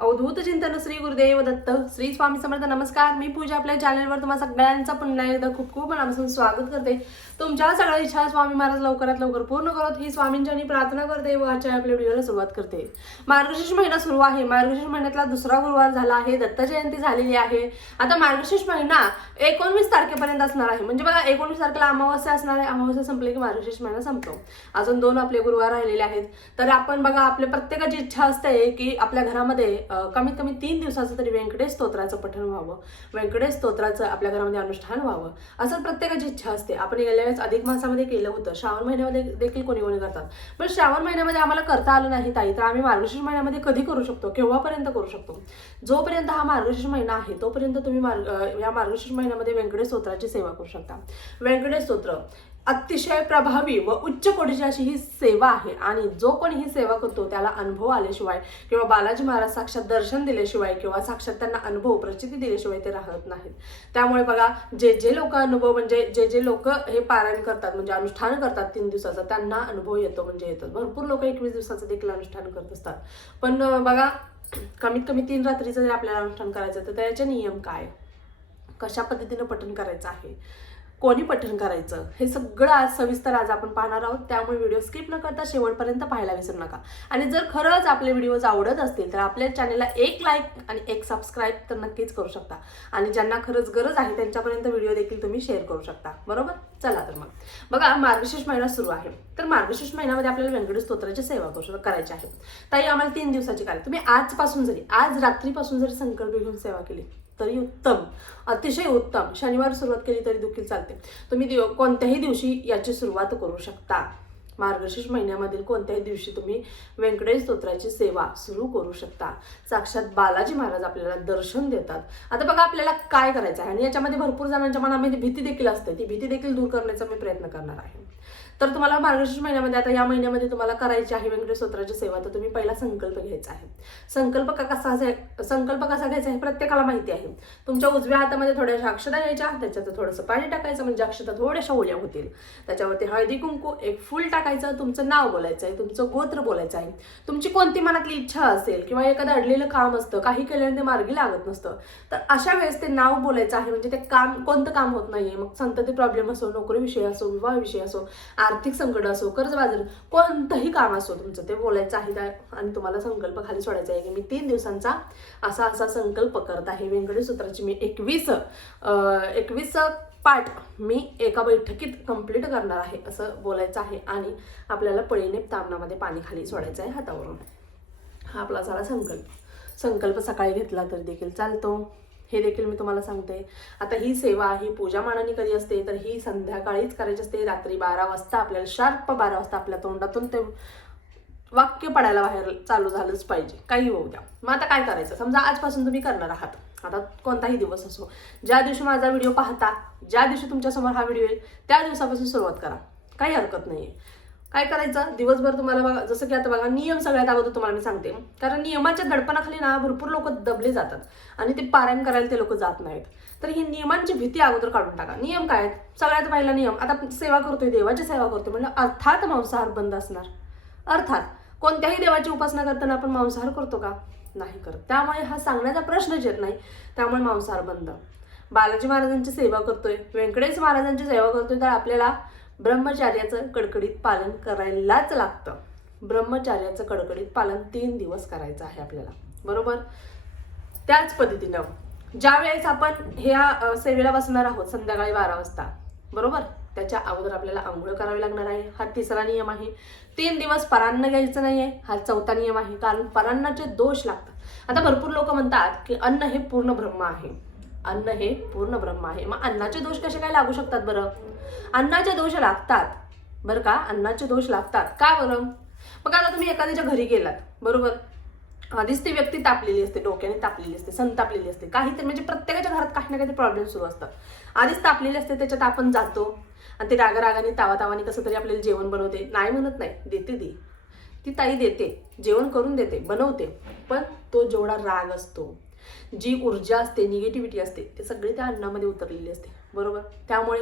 अवधूत चिंतन श्री गुरुदेव दत्त श्री स्वामी समर्थ. नमस्कार, मी पूजा. आपल्या चॅनलवर तुम्हा सगळ्यांचा पुन्हा एकदा खूप खूप मनापासून स्वागत करते. तुमच्या सगळ्या इच्छा स्वामी महाराज लवकरात लवकर पूर्ण करत ही स्वामींची प्रार्थना करते व आजच्या आपल्या व्हिडिओला सुरुवात करते. मार्गशीर्ष महिना सुरू आहे. मार्गशीर्ष महिन्यातला दुसरा गुरुवार झाला आहे. दत्त जयंती झालेली आहे. आता मार्गशीर्ष महिना 19 तारखेपर्यंत असणार आहे. म्हणजे बघा 19 तारखेला अमावस्या असणार आहे. अमावस्या संपली की मार्गशीर्ष महिना संपतो. अजून 2 आपले गुरुवार राहिलेले आहेत. तर आपण बघा आपल्या प्रत्येकाची इच्छा असते की आपल्या घरामध्ये कमीत कमी 3 दिवसाचं तरी व्यंकटेश स्तोत्राचं पठण व्हावं, व्यंकटेश स्तोत्राचं आपल्या घरामध्ये अनुष्ठान व्हावं, असं प्रत्येकाची इच्छा असते. आपण गेल्या वेळेस अधिक मासामध्ये केलं होतं. श्रावण महिन्यामध्ये देखील कोणी कोणी करतात. पण श्रावण महिन्यामध्ये आम्हाला करता आलं नाही ताई, तर आम्ही मार्गशीर्ष महिन्यामध्ये कधी करू शकतो, केव्हापर्यंत करू शकतो? जोपर्यंत हा मार्गशीर्ष महिना आहे तोपर्यंत तुम्ही या मार्गशीर्ष महिन्यामध्ये व्यंकटेश स्तोत्राची सेवा करू शकता. व्यंकटेश स्तोत्र अतिशय प्रभावी व उच्च कोटीची अशी ही सेवा आहे आणि जो कोणी ही सेवा करतो त्याला अनुभव आल्याशिवाय किंवा बालाजी महाराज साक्षात दर्शन दिल्याशिवाय किंवा साक्षात त्यांना अनुभव प्रचिती दिल्याशिवाय ते राहत नाहीत. त्यामुळे बघा जे लोक अनुभव म्हणजे जे लोक हे पारायण करतात म्हणजे अनुष्ठान करतात 3 दिवसाचं त्यांना अनुभव येतो म्हणजे येतात. भरपूर लोक 21 दिवसाचं देखील अनुष्ठान करत असतात. पण बघा कमीत कमी 3 रात्रीचं जर आपल्याला अनुष्ठान करायचं तर त्याचे नियम काय, कशा पद्धतीनं पठण करायचं आहे, कोणी पठण करायचं, हे सगळं आज सविस्तर आपण पाहणार आहोत. त्यामुळे व्हिडिओ स्किप न करता शेवटपर्यंत पाहायला विसरू नका. आणि जर खरंच आपले व्हिडिओज आवडत असतील तर आपल्या चॅनलला 1 लाईक आणि 1 सबस्क्राईब तर नक्कीच करू शकता. आणि ज्यांना खरंच गरज आहे त्यांच्यापर्यंत व्हिडिओ देखील तुम्ही शेअर करू शकता. बरोबर, चला तर मग बघा मार्गशीर्ष महिना सुरू आहे. तर मार्गशीर्ष महिन्यामध्ये आपल्याला व्यंकटेश स्तोत्राची सेवा करायची आहे. ताई आम्हाला 3 दिवसाची करायची. तुम्ही आजपासून जरी आज रात्रीपासून जरी संकल्प घेऊन सेवा केली तरी उत्तम, अतिशय उत्तम. शनिवार सुरुवात केली तरी देखील चालते. तुम्ही कोणत्याही दिवशी याची सुरुवात करू शकता. मार्गशीर्ष महिन्यामधील कोणत्याही दिवशी तुम्ही व्यंकटेश स्तोत्राची सेवा सुरू करू शकता. साक्षात बालाजी महाराज आपल्याला दर्शन देतात. आता बघा आपल्याला काय करायचं आहे आणि याच्यामध्ये भरपूर जणांच्या मनामध्ये भीती देखील असते. ती भीती देखील दूर करण्याचा मी प्रयत्न करणार आहे. तर तुम्हाला मार्गशीर्ष महिन्यामध्ये आता या महिन्यामध्ये तुम्हाला करायची आहे व्यंकटेश स्तोत्राची सेवा, तर तुम्ही पहिला संकल्प घ्यायचा आहे. संकल्प कसा घ्यायचा हे प्रत्येकाला माहिती आहे. तुमच्या उजव्या हातामध्ये थोड्याशा अक्षता घ्यायच्या, त्याच्यात थोडंसं पाणी टाकायचं म्हणजे अक्षता थोड्याशा ओल्या होतील. त्याच्यावरती हळदी कुंकू, 1 फूल टाकायचं, तुमचं नाव बोलायचं आहे, तुमचं गोत्र बोलायचं आहे, तुमची कोणती मनातली इच्छा असेल किंवा एखादं अडलेलं काम असतं, काही केल्याने ते मार्गी लागत नसतं, तर अशा वेळेस ते नाव बोलायचं आहे. म्हणजे ते काम कोणतं काम होत नाहीये, मग संतती प्रॉब्लेम असो, नोकरी विषय असो, विवाह विषय असो, आर्थिक संकट असो, कर्जबाजारी, कोणतंही काम असो तुमचं ते बोलायचं आहे. आणि तुम्हाला संकल्प खाली सोडायचा आहे की मी 3 दिवसांचा असा संकल्प करत आहे. व्यंकटेश स्तोत्राची मी 21 पाठ मी एका बैठकीत कंप्लीट करणार आहे असं बोलायचं आहे. आणि आपल्याला पळीने तामणामध्ये पाणी खाली सोडायचं आहे हातावरून. हा आपला झाला संकल्प सकाळी घेतला तर देखील चालतो, हे देखील मी तुम्हाला सांगते. आता ही सेवा ही पूजा मानाने कधी असते तर ही संध्याकाळीच करायची असते. रात्री 12 वाजता आपल्याला शार्प 12 वाजता आपल्या तोंडातून ते वाक्य पडायला बाहेर चालू झालंच पाहिजे, काही होऊ द्या. मग आता काय करायचं, समजा आजपासून तुम्ही करणार आहात. आता कोणताही दिवस असो, ज्या दिवशी माझा व्हिडिओ पाहता, ज्या दिवशी तुमच्यासमोर हा व्हिडिओ येईल त्या दिवसापासून सुरुवात करा, काही हरकत नाहीये. काय करायचं, दिवसभर तुम्हाला बघा जसं की आता बघा नियम सगळ्यात अगोदर तुम्हाला मी सांगते, कारण नियमाच्या दडपणाखाली ना भरपूर लोक दबले जातात आणि ते पारायण करायला ते लोक जात नाहीत. तर ही नियमांची भीती अगोदर काढून टाका. नियम काय आहेत, सगळ्यात पहिला नियम, आता सेवा करतोय, देवाची सेवा करतोय म्हणजे अर्थात मांसाहार बंद असणार. अर्थात कोणत्याही देवाची उपासना करताना आपण मांसाहार करतो का? नाही करत. त्यामुळे हा सांगण्याचा प्रश्नच येत नाही. त्यामुळे मांसाहार बंद. बालाजी महाराजांची सेवा करतोय, व्यंकटेश महाराजांची सेवा करतोय, तर आपल्याला ब्रह्मचार्याचं कडकडीत पालन करायलाच लागतं. ब्रह्मचार्याचं कडकडीत पालन 3 दिवस करायचं आहे आपल्याला. बरोबर, त्याच पद्धतीनं ज्या वेळेस आपण ह्या सेवेला बसणार आहोत संध्याकाळी 12 वाजता, बरोबर, त्याच्या अगोदर आपल्याला आंघोळ करावी लागणार आहे. हा 3रा नियम आहे. 3 दिवस परान्न घ्यायचं नाहीये, हा 4था नियम आहे. कारण परान्नाचे दोष लागतात. आता भरपूर लोक म्हणतात की अन्न हे पूर्ण ब्रह्म आहे, अन्न हे पूर्ण ब्रह्म आहे. मग अन्नाचे दोष कसे काय लागू शकतात बरं? अन्नाचे दोष लागतात बरं का, अन्नाचे दोष लागतात का बरं? मग आता तुम्ही एखाद्याच्या घरी गेलात, बरोबर, आधीच ती व्यक्ती तापलेली असते, डोक्याने तापलेली असते, संतापलेली असते, काहीतरी म्हणजे प्रत्येकाच्या घरात काही ना काही प्रॉब्लेम सुरू असतात. आधीच तापलेली असते, त्याच्यात आपण जातो आणि ते रागाने तावातावाने कसं तरी आपल्याला जेवण बनवते. नाही म्हणत नाही, देते ती ताई देते, जेवण करून देते, बनवते. पण तो जेवढा राग असतो, जी ऊर्जा असते, निगेटिव्हिटी असते, ते सगळी त्या अन्नामध्ये उतरलेली असते. बरोबर, त्यामुळे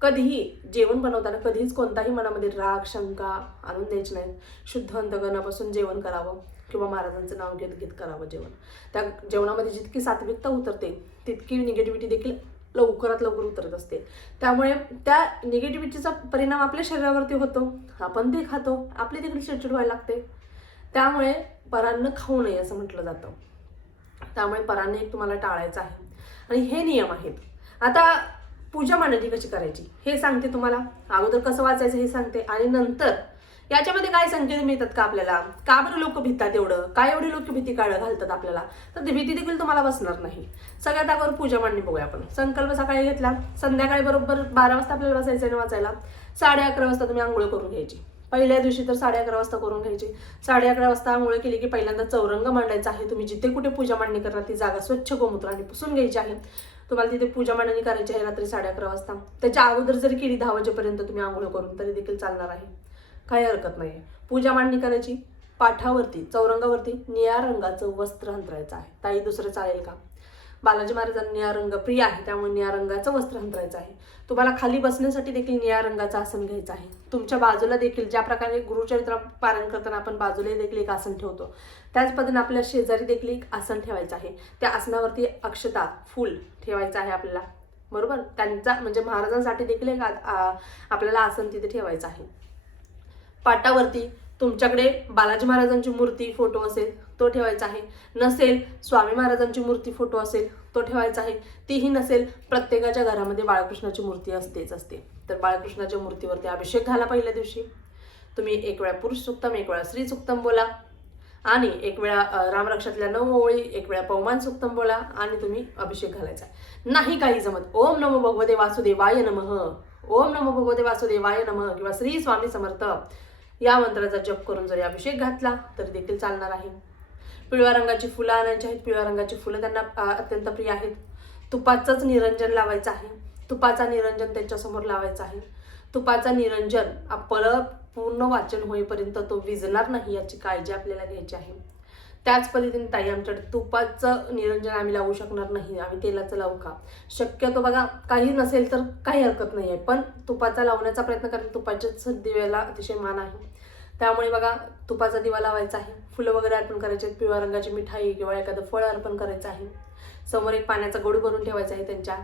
कधीही जेवण बनवताना कधीच कोणताही मनामध्ये राग शंका आणून द्यायची नाही. शुद्ध अंतकरणापासून जेवण करावं. किंवा महाराजांचं नाव घेत घेत करावं जेवण. त्या जेवणामध्ये जितकी सात्विकता उतरते तितकी निगेटिव्हिटी देखील लवकरात लवकर उतरत असते. त्यामुळे त्या निगेटिव्हिटीचा परिणाम आपल्या शरीरावरती होतो, आपण ते खातो, आपली देखील चिडचिड व्हायला लागते. त्यामुळे परान्न खाऊ नये असं म्हटलं जातं. त्यामुळे परान्न एक तुम्हाला टाळायचं आहे आणि हे नियम आहेत. आता पूजा मांडणी कशी करायची हे सांगते तुम्हाला. अगोदर कसं वाचायचं हे सांगते आणि नंतर याच्यामध्ये काय संकेत मिळतात का आपल्याला, का बरं लोक भितात एवढं, काय एवढी लोक भीती घालतात आपल्याला, तर ती भीती देखील तुम्हाला बसणार नाही. सगळ्यात अगोदर पूजा मांडणी बघूया आपण. संकल्प सकाळी घेतला, संध्याकाळी बरोबर 12 वाजता आपल्याला बसायचं आणि वाचायला. 11:30 वाजता तुम्ही आंघोळ करून घ्यायची. पहिल्या दिवशी तर 11:30 वाजता करून घ्यायची. 11:30 वाजता आंघोळ केली की पहिल्यांदा चौरंग मांडायचा आहे. तुम्ही जिथे कुठे पूजा मांडणी करणार ती जागा स्वच्छ गोमूत्राने पुसून घ्यायची आहे. तुम्हाला तिथे पूजा मांडणी करायची आहे रात्री 11:30 वाजता. त्याच्या अगोदर जरी केली 10 वाजेपर्यंत तुम्ही आंघोळ करून तरी देखील चालणार आहे, काही हरकत नाही. पूजा मांडणी करायची. पाठावरती चौरंगावरती निळ्या रंगाचं वस्त्र अंतरायचं आहे. ताई दुसरं चालेल का? बालाजी महाराजांना निळा रंग प्रिय आहे, त्यामुळे निळ्या रंगाचं वस्त्र अंतरायचं आहे. तुम्हाला खाली बसण्यासाठी देखील निळ्या रंगाचं आसन घ्यायचं आहे. तुमच्या बाजूला देखील ज्या प्रकारे गुरुचरित्र पारायण करताना आपण बाजूला देखील एक आसन ठेवतो, त्याच पद्धतीने आपल्या शेजारी देखील एक आसन ठेवायचं आहे. त्या आसनावरती अक्षता फूल ठेवायचं आहे आपल्याला, बरोबर. त्यांचा म्हणजे महाराजांसाठी देखील एक आपल्याला आसन तिथे ठेवायचं आहे. पाटावरती तुमच्याकडे बालाजी महाराजांची मूर्ती फोटो असेल तो ठेवायचा आहे. नसेल स्वामी महाराजांची मूर्ती फोटो असेल तो ठेवायचा आहे. तीही नसेल प्रत्येकाच्या घरामध्ये बाळकृष्णाची मूर्ती असतेच असते. तर बाळकृष्णाच्या मूर्तीवरती अभिषेक घाला. पहिल्या दिवशी तुम्ही एक वेळा पुरुष सुक्तम, एक वेळा स्त्री सुक्तम बोला आणि एक वेळा रामरक्षातल्या 9 ओळी, एक वेळा पवमान सुक्तम बोला आणि तुम्ही अभिषेक घालायचा. नाही काही जमत ओम नमो भगवते वासुदेवाय नमः, ओम नमो भगवते वासुदेवाय नमः किंवा श्री स्वामी समर्थ या मंत्राचा जप करून जरी अभिषेक घातला तरी देखील चालणार आहे. पिवळ्या रंगाची फुलं आणायची आहेत. पिवळ्या रंगाची फुलं त्यांना अत्यंत प्रिय आहेत. तुपाचंच निरंजन लावायचं आहे. तुपाचा निरंजन त्यांच्यासमोर लावायचा आहे. तुपाचा निरंजन आपलं पूर्ण वाचन होईपर्यंत तो विझणार नाही याची काळजी आपल्याला घ्यायची आहे. त्याच पद्धतीने ताई आमच्याकडे तुपाचं निरंजन आम्ही लावू शकणार नाही, आम्ही तेलाचं लावू का? शक्यतो बघा काही नसेल तर काही हरकत नाही आहे, पण तुपाचा लावण्याचा प्रयत्न करा. तुपाच्याच दिव्याला अतिशय मान आहे, त्यामुळे बघा तुपाचा दिवा लावायचा आहे. फुलं वगैरे अर्पण करायचे आहेत. पिवळ्या रंगाची मिठाई किंवा एखादं फळ अर्पण करायचं आहे. समोर एक पाण्याचा गोड भरून ठेवायचा आहे. त्यांच्या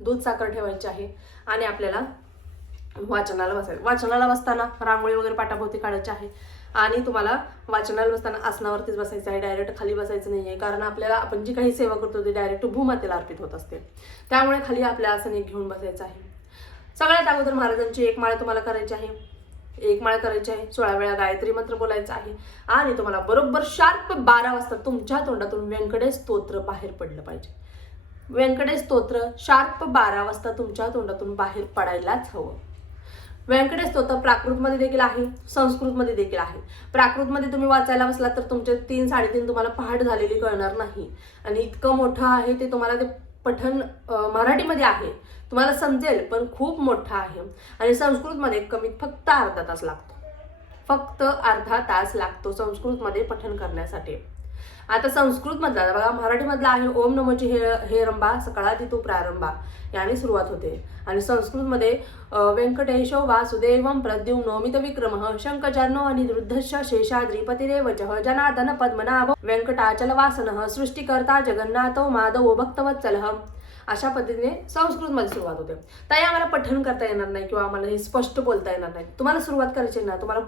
दूध साखर ठेवायची आहे आणि आपल्याला वाचनाला बसायचं. वाचनाला बसताना रांगोळी वगैरे पाटाभोवती काढायची आहे आणि तुम्हाला वाचनाला बसताना आसनावरतीच बसायचं आहे. डायरेक्ट खाली बसायचं नाही आहे, कारण आपल्याला आपण जी काही सेवा करतो ती डायरेक्ट भूमातेला अर्पित होत असते. त्यामुळे खाली आपल्या आसन एक घेऊन बसायचं आहे. सगळ्यात अगोदर महाराजांची एक माळ तुम्हाला करायची आहे. एक माळ करायची आहे. 16 वेळा गायत्री मंत्र बोलायचा आहे आणि तुम्हाला बरोबर शार्प 12 वाजता तुमच्या तोंडातून व्यंकटेश स्तोत्र बाहेर पडलं पाहिजे. व्यंकटेश स्तोत्र शार्प 12 वाजता तुमच्या तोंडातून बाहेर पडायलाच हवं. व्यंकटेश स्तोत्र प्राकृतमध्ये देखील आहे, संस्कृतमध्ये देखील आहे. प्राकृतमध्ये तुम्ही वाचायला बसलात तर तुमचे 3-3.5 तुम्हाला पहाट झालेली कळणार नाही आणि इतकं मोठं आहे ते. तुम्हाला ते पठण मराठीमध्ये आहे, तुम्हाला समजेल, पण खूप मोठं आहे. आणि संस्कृतमध्ये फक्त अर्धा तास लागतो. फक्त अर्धा तास लागतो संस्कृतमध्ये पठण करण्यासाठी. आता संस्कृतमधला बघा, मराठीमधला आहे ओम नमोची हे रंबा सकळाती तो प्रारंभा याने सुरुवात होते. आणि संस्कृतमध्ये व्यंकटेशो वासुदेवं प्रद्युम्नोमित विक्रमः शंखचर्णो अनिरुद्धश्च शेषाद्रिपतिरेवचः जनार्दन पद्मनाभ व्यंकटाचल वासनः सृष्टिकर्ता जगन्नाथो माधवो भक्तवत्सलः. अशा पद्धतीने संस्कृतमध्ये सुरुवात होते. ताई आम्हाला पठण करता येणार नाही किंवा आम्हाला हे स्पष्ट बोलता येणार नाही, तुम्हाला सुरुवात करायची ना, तुम्हाला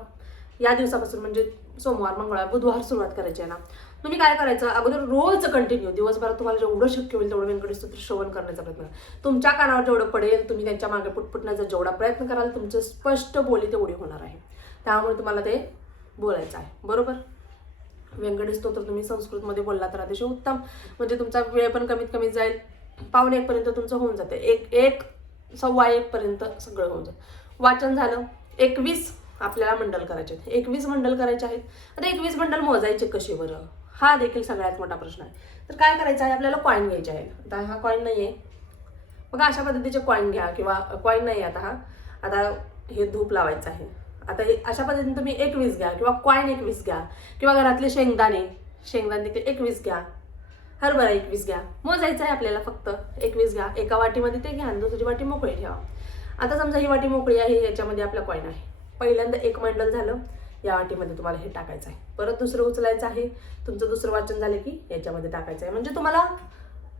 या दिवसापासून म्हणजे सोमवार, मंगळवार, बुधवार सुरुवात करायची आहे ना, तुम्ही काय करायचं, अगोदर रोज कंटिन्यू दिवसभरात तुम्हाला जेवढं शक्य होईल तेवढं व्यंकटेश स्तोत्र श्रवण करण्याचा प्रयत्न करा. तुमच्या कानावर जेवढं पडेल तुम्ही त्यांच्या मागे पुटपुटण्याचा जेवढा प्रयत्न कराल तुमचं स्पष्ट बोली तेवढी होणार आहे. त्यामुळे तुम्हाला ते बोलायचं आहे, बरोबर. व्यंकटेश स्तोत्र तुम्ही संस्कृतमध्ये बोलला तर अतिशय उत्तम, म्हणजे तुमचा वेळ पण कमीत कमी जाईल. 1:45 पर्यंत तुमचं होऊन जाते. 1-1:15 पर्यंत सगळं होऊन जाईल. वाचन झालं. 21 आपल्याला मंडल करायचे आहेत. 21 मंडल करायचे आहेत. आता 21 मंडल मोजायचे कसे बरं, हा देखील सगळ्यात मोठा प्रश्न आहे. तर काय करायचं आहे, आपल्याला कॉईन घ्यायचे आहे. आता हा कॉईन नाही आहे बघा, अशा पद्धतीचे कॉईन घ्या किंवा कॉईन नाही आता आता हे धूप लावायचं आहे. आता हे अशा पद्धतीने तुम्ही 21 घ्या किंवा कॉईन 21 घ्या किंवा घरातले शेंगदाणे देखील 21 घ्या. हरभरा 21 घ्या. मोजायचं आहे आपल्याला फक्त 21 घ्या. एका वाटीमध्ये ते घ्या आणि दुसरी वाटी मोकळी ठेवा. आता समजा ही वाटी मोकळी आहे, याच्यामध्ये आपला कॉईन आहे. पहिल्यांदा 1 मंडल झालं. या वाटीमध्ये तुम्हाला हे टाकायचं आहे. परत दुसरं उचलायचं आहे, तुमचं दुसरं वाचन झालं की याच्यामध्ये टाकायचं आहे. म्हणजे तुम्हाला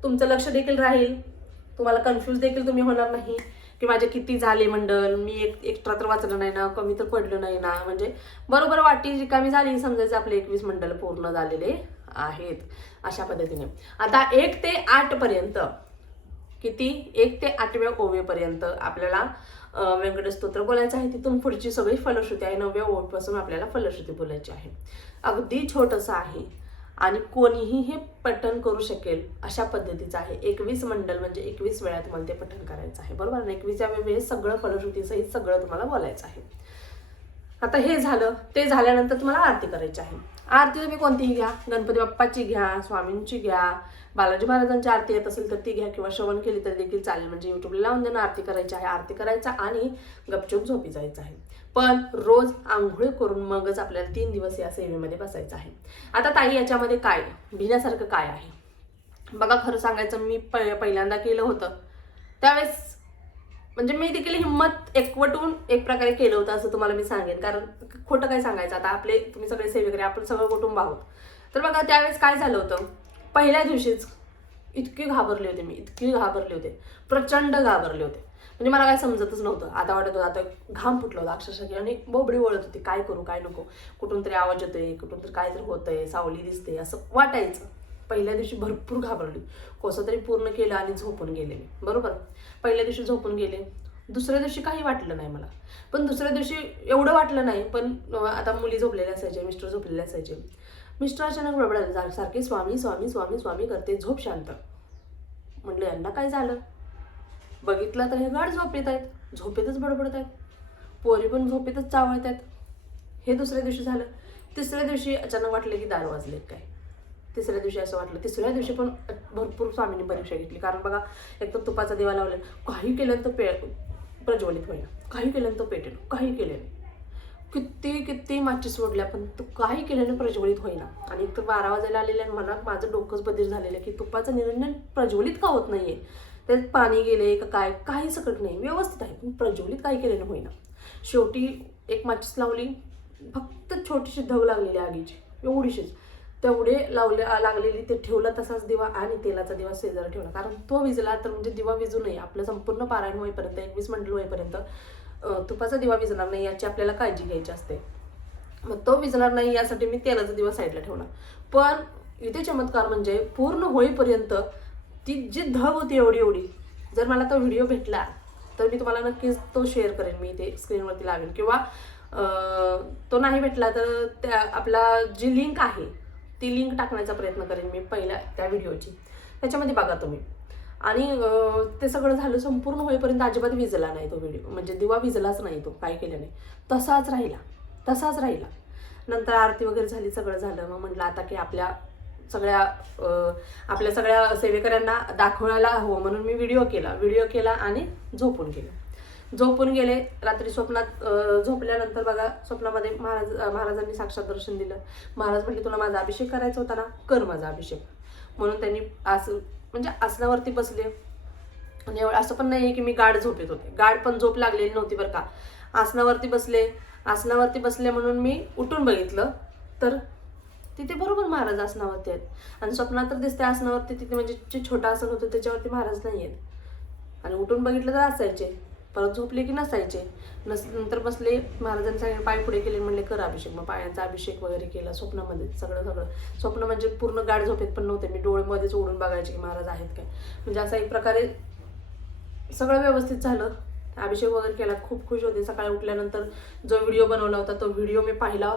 तुमचं लक्ष देखील राहील, तुम्हाला कन्फ्यूज देखील तुम्ही होणार नाही की माझे किती झाले मंडल, मी एक्स्ट्रा तर वाचलं नाही ना, कमी तर पडलं नाही ना. म्हणजे बरोबर वाटी रिकामी झाली समजायचं आपले 21 मंडल पूर्ण झालेले आहेत. अशा पद्धतीने आता 1 ते 8 पर्यंत, किती 1 ते 8व्या ओवीपर्यंत आपल्याला व्यंकटेश स्तोत्र बोलायचं आहे. तिथून पुढची सगळी फलश्रुती आहे. 9व्या ओवीपासून आपल्याला फलश्रुती बोलायची आहे. अगदी छोटंसं आहे आणि कोणीही हे पठण करू शकेल अशा पद्धतीचं आहे. 21 मंडल म्हणजे 21 वेळा तुम्हाला ते पठण करायचं आहे, बरोबर. 21व्या वेळेस सगळं फलश्रुतीसहित सगळं तुम्हाला बोलायचं आहे. आता हे झालं, ते झाल्यानंतर तुम्हाला आरती करायची आहे. आरती तुम्ही कोणतीही घ्या, गणपती बाप्पाची घ्या, स्वामींची घ्या, बालाजी महाराजांची आरती येत असेल तर ती घ्या, किंवा श्रवण केली तर देखील चालेल. म्हणजे युट्यूबला लावून देणं आरती करायची आहे. आरती करायचा आणि गपचूप झोपी जायचं आहे. पण रोज आंघोळ करून मगच आपल्याला 3 दिवस या सेवेमध्ये बसायचं आहे. आता ताई याच्यामध्ये काय भिण्यासारखं काय आहे बघा. खरं सांगायचं, मी पहिल्यांदा केलं होतं त्यावेळेस म्हणजे मी देखील हिंमत एकवटून एक प्रकारे केलं होतं असं तुम्हाला मी सांगेन. कारण खोटं काय सांगायचं, आता आपले तुम्ही सगळे सेवेकरी, आपण सगळं कुटुंब आहोत. तर बघा त्यावेळेस काय झालं होतं, पहिल्या दिवशीच इतके घाबरले होते मी, इतके घाबरले होते, प्रचंड घाबरले होते. म्हणजे मला काय समजतच नव्हतं. आता वाटत होतं आता घाम फुटलं होतं अक्षरशः, आणि बोबडी वळत होती, काय करू काय नको, कुठून तरी आवाज येतोय, कुठून तरी काय तरी होतंय, सावली दिसते असं वाटायचं. पहिल्या दिवशी भरपूर घाबरली, कसं तरी पूर्ण केलं आणि झोपून गेले मी, बरोबर. पहिल्या दिवशी झोपून गेले. दुसऱ्या दिवशी काही वाटलं नाही मला, पण दुसऱ्या दिवशी एवढं वाटलं नाही. पण आता मुली झोपलेल्या असायचे, मिस्टर झोपलेले असायचे. मिस्टर अचानक बडबडायला सारखे स्वामी स्वामी स्वामी स्वामी करते, झोप शांत. म्हटलं यांना काय झालं, बघितलं तर हे गाढ झोपेत आहेत, झोपेतच बडबडत आहेत, पोरी पण झोपेतच चावळत आहेत. हे दुसऱ्या दिवशी झालं. तिसऱ्या दिवशी अचानक वाटलं की दार वाजले काय. तिसऱ्या दिवशी असं वाटलं. तिसऱ्या दिवशी पण भरपूर स्वामींनी परीक्षा घेतली. कारण बघा, एक तर तुपाचा दिवा लावला, काही केलं तर प्रज्वलित होईल, काही केलं तर पेटेल, काही केलं नाही. किती माचीस सोडल्या पण तू काही केल्याने प्रज्वलित होईना. आणि एक तर 12 वाजायला आलेले आणि मला माझं डोकंच बधीर झालेलं की तुपाचं निरंजन प्रज्वलित का होत नाहीये. त्यात पाणी गेले का काय, काही सकट नाही, व्यवस्थित आहे, पण प्रज्वलित काही केल्याने होईना. शेवटी एक माचीस लावली, फक्त छोटीशी धग लागलेली आगीची, एवढीशीच, तेवढे लागलेली, ते ठेवलं तसाच दिवा आणि तेलाचा दिवा शेजारी ठेवला. कारण तो विजला तर म्हणजे दिवा विजू नये, आपलं संपूर्ण पारायण होईपर्यंत 21 मंडळ होईपर्यंत तुपाचा दिवा विजणार नाही याची आपल्याला काळजी घ्यायची असते. मग तो विजणार नाही यासाठी मी तेलाचा दिवा साईडला ठेवला. पण इथे चमत्कार म्हणजे पूर्ण होईपर्यंत ती जी धग होती एवढी, जर मला तो व्हिडिओ भेटला तर मी तुम्हाला नक्कीच तो शेअर करेन, मी ते स्क्रीनवरती लावेन. किंवा तो नाही भेटला तर त्या आपला जी लिंक आहे ती लिंक टाकण्याचा प्रयत्न करेन मी पहिल्या त्या व्हिडिओची, त्याच्यामध्ये बघा तुम्ही. आणि ते सगळं झालं, संपूर्ण होईपर्यंत अजिबात विजला नाही तो व्हिडिओ, म्हणजे दिवा विजलाच नाही, तो काय केलं नाही, तसाच राहिला. नंतर आरती वगैरे झाली, सगळं झालं. मग म्हटलं आता की आपल्या सगळ्या सेवेकऱ्यांना दाखवायला हवं म्हणून मी व्हिडिओ केला आणि झोपून गेले. रात्री स्वप्नात झोपल्यानंतर बघा, स्वप्नामध्ये महाराजांनी साक्षात दर्शन दिलं. महाराज म्हटले तुला माझा अभिषेक करायचा होता ना, कर माझा अभिषेक. म्हणून त्यांनी असं म्हणजे आसनावरती बसले. आणि असं पण नाही की मी गाढ झोपेत होते, गाढ पण झोप लागलेली नव्हती बरं का. आसनावरती बसले म्हणून मी उठून बघितलं तर तिथे बरोबर महाराज आसनावरती आहेत. आणि स्वप्नात तर दिसते आसनावरती, तिथे म्हणजे जे छोटं आसन होतं त्याच्यावरती महाराज नाही आहेत. आणि उठून बघितलं तर असायचे, परत झोपले की नसायचे. नंतर बसले, महाराजांचा पाय पुढे केले, म्हणले कर अभिषेक. मग पायांचा अभिषेक वगैरे केला स्वप्नामध्ये. सगळं स्वप्न म्हणजे पूर्ण गाढ झोपेत पण नव्हते मी, डोळेमध्येच उडून बघायचे की महाराज आहेत काय. म्हणजे असा एक प्रकारे सगळं व्यवस्थित झालं. अभिषेक वगैरे केला, खूप खुश होते. सकाळी उठल्यानंतर जो व्हिडिओ बनवला होता तो व्हिडिओ मी पाहिला,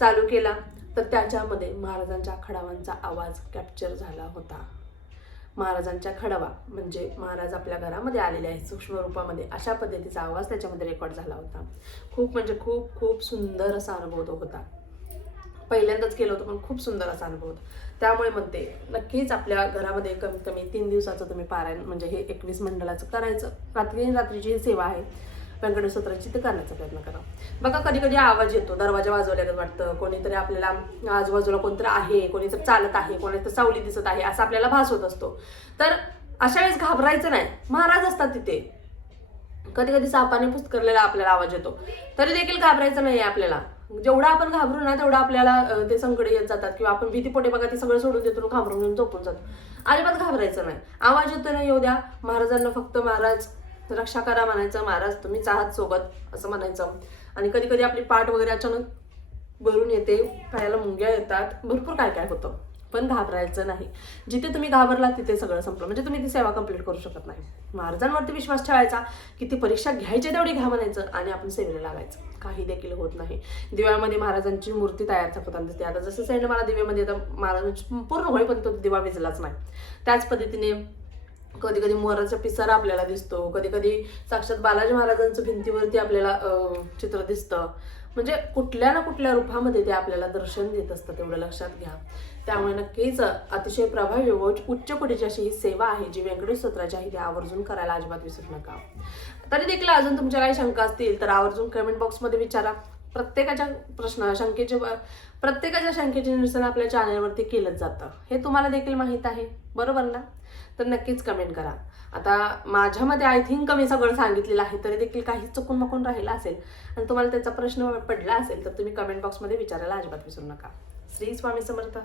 चालू केला, तर त्याच्यामध्ये महाराजांच्या खडावांचा आवाज कॅप्चर झाला होता. महाराजांच्या खडावा म्हणजे महाराज आपल्या घरामध्ये आलेले आहेत सूक्ष्म रूपामध्ये, अशा पद्धतीचा आवाज त्याच्यामध्ये रेकॉर्ड झाला होता. खूप म्हणजे खूप सुंदर असा अनुभव तो होता. पहिल्यांदाच केलं होतं पण खूप सुंदर असा अनुभव होता. त्यामुळे म्हणते नक्कीच आपल्या घरामध्ये कमीत कमी 3 दिवसाचं तुम्ही पारायण म्हणजे हे 21 मंडळाचं करायचं. रात्रीची ही सेवा आहे व्यंकटेश स्तोत्राची, ते करण्याचा प्रयत्न करा. बघा कधी आवाज येतो, दरवाजा वाजवल्यागत वाटतं, कोणीतरी आपल्याला आजूबाजूला कोणतरी आहे, कोणीतरी चालत आहे, कोणीतरी सावली दिसत आहे असं आपल्याला भास होत असतो. तर अशा वेळेस घाबरायचं नाही, महाराज असतात तिथे. कधी सापाने पुस्तकरलेला आपल्याला आवाज येतो तरी देखील घाबरायचं नाही आपल्याला. जेवढा आपण घाबरू ना तेवढा आपल्याला ते संकट येत जातात, किंवा आपण भीतीपोटे बघा ते सगळं सोडून देतो, घाबरून येऊन झोपून जातो. अजिबात घाबरायचं नाही. आवाज येतो ना येऊ द्या, महाराजांना फक्त महाराज रक्षा करा म्हणायचं, महाराज तुम्हीच आहात सोबत असं म्हणायचं. आणि कधी कधी आपली पाठ वगैरे अचानक भरून येते, पायाला मुंग्या येतात, भरपूर काय काय होतं, पण घाबरायचं नाही. जिथे तुम्ही घाबरला तिथे सगळं संपलं, म्हणजे तुम्ही ती सेवा कंप्लीट करू शकत नाही. महाराजांवरती विश्वास ठेवायचा, की ती परीक्षा घ्यायची तेवढी घ्या म्हणायचं आणि आपण सेवेला लागायचं, काही देखील होत नाही. दिव्यामध्ये महाराजांची मूर्ती तयार होताना दिसते. आता जसं साईडनं मला दिव्यामध्ये आता महाराजांची पूर्ण होईपर्यंत तो दिवा विजलाच नाही. त्याच पद्धतीने कधी कधी मोराचा पिसारा आपल्याला दिसतो, कधी कधी साक्षात बालाजी महाराजांचं भिंतीवरती आपल्याला चित्र दिसतं. म्हणजे कुठल्या ना कुठल्या रूपामध्ये ते आपल्याला दर्शन देत असतं, तेवढं लक्षात घ्या. त्यामुळे नक्कीच अतिशय प्रभावी व उच्च कोटीची अशी ही सेवा आहे जी व्यंकटेश स्तोत्राची आहे, ती आवर्जून करायला अजिबात विसरू नका. तरी देखील अजून तुमच्या काही शंका असतील तर आवर्जून कमेंट बॉक्समध्ये विचारा. प्रत्येकाच्या शंकेचे निरसन आपल्या चॅनलवरती केलंच जातं, हे तुम्हाला देखील माहीत आहे, बरोबर ना? तर नक्कीच कमेंट करा. आता माझ्यामध्ये आय थिंक मी सगळं सांगितलेलं आहे, तरी देखील काही चुकून मकून राहिला असेल आणि तुम्हाला त्याचा प्रश्न पडला असेल तर तुम्ही कमेंट बॉक्समध्ये विचारायला अजिबात विसरू नका. श्री स्वामी समर्थ.